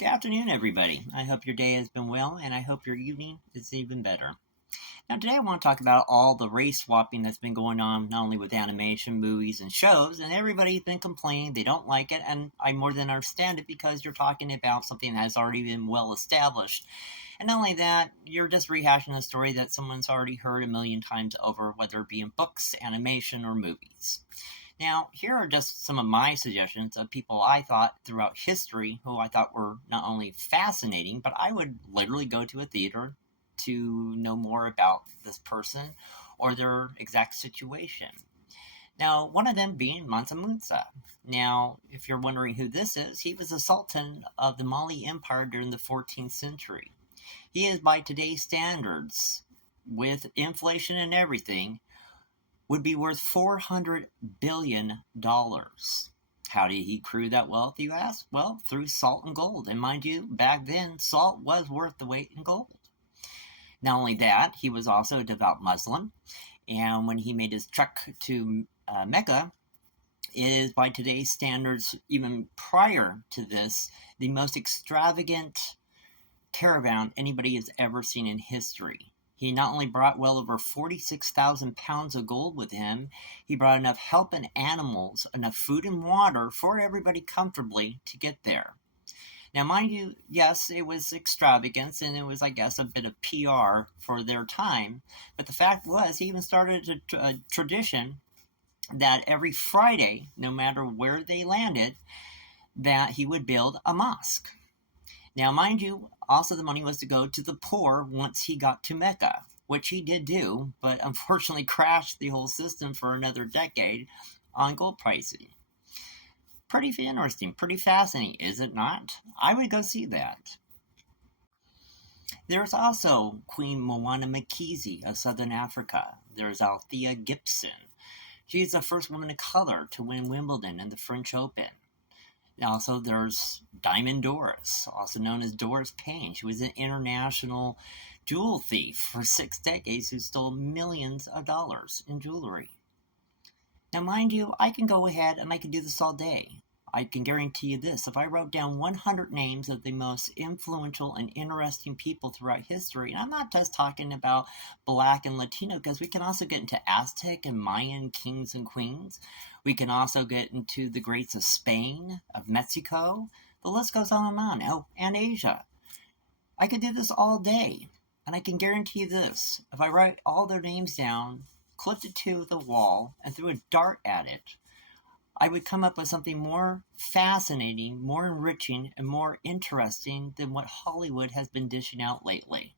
Good afternoon, everybody. I hope your day has been well, and I hope your evening is even better. Now, today I want to talk about all the race swapping that's been going on, not only with animation, movies, and shows, and everybody's been complaining they don't like it, and I more than understand it because you're talking about something that has already been well established. And not only that, you're just rehashing a story that someone's already heard a million times over, whether it be in books, animation, or movies. Now, here are just some of my suggestions of people I thought throughout history who I thought were not only fascinating, but I would literally go to a theater to know more about this person or their exact situation. Now, one of them being Mansa Musa. Now, if you're wondering who this is, he was the Sultan of the Mali Empire during the 14th century. He is, by today's standards, with inflation and everything, would be worth $400 billion. How did he accrue that wealth, you ask? Well, through salt and gold. And mind you, back then, salt was worth the weight in gold. Not only that, he was also a devout Muslim. And when he made his trek to Mecca, it is, by today's standards, even prior to this, the most extravagant caravan anybody has ever seen in history. He not only brought well over 46,000 pounds of gold with him, he brought enough help and animals, enough food and water for everybody comfortably to get there. Now, mind you, yes, it was extravagance, and it was, I guess, a bit of PR for their time, but the fact was, he even started a tradition that every Friday, no matter where they landed, that he would build a mosque. Now, mind you, also the money was to go to the poor once he got to Mecca, which he did do, but unfortunately crashed the whole system for another decade on gold pricing. Pretty interesting, pretty fascinating, is it not? I would go see that. There's also Queen Moana Mkizi of Southern Africa. There's Althea Gibson. She's the first woman of color to win Wimbledon and the French Open. Also, there's Diamond Doris, also known as Doris Payne. She was an international jewel thief for 6 decades who stole millions of dollars in jewelry. Now, mind you, I can go ahead and I can do this all day. I can guarantee you this. If I wrote down 100 names of the most influential and interesting people throughout history, and I'm not just talking about Black and Latino, because we can also get into Aztec and Mayan kings and queens. We can also get into the greats of Spain, of Mexico. The list goes on and on. Oh, and Asia. I could do this all day. And I can guarantee you this. If I write all their names down, clipped it to the wall, and threw a dart at it, I would come up with something more fascinating, more enriching, and more interesting than what Hollywood has been dishing out lately.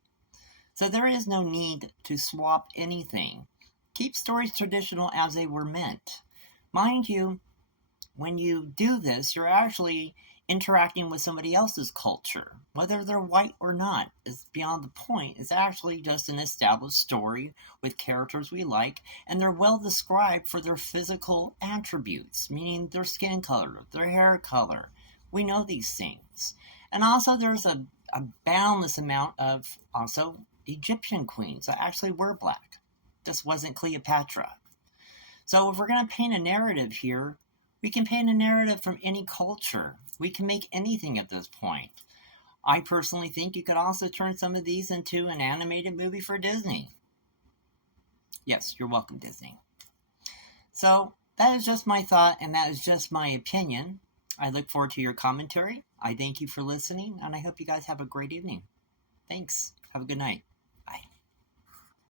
So there is no need to swap anything. Keep stories traditional as they were meant. Mind you, when you do this, you're actually interacting with somebody else's culture. Whether they're white or not is beyond the point. It's actually just an established story with characters we like, and they're well described for their physical attributes, meaning their skin color, their hair color. We know these things. And also there's a boundless amount of also Egyptian queens that actually were black. This wasn't Cleopatra. So if we're going to paint a narrative here, we can paint a narrative from any culture. We can make anything at this point. I personally think you could also turn some of these into an animated movie for Disney. Yes, you're welcome, Disney. So that is just my thought, and that is just my opinion. I look forward to your commentary. I thank you for listening, and I hope you guys have a great evening. Thanks. Have a good night.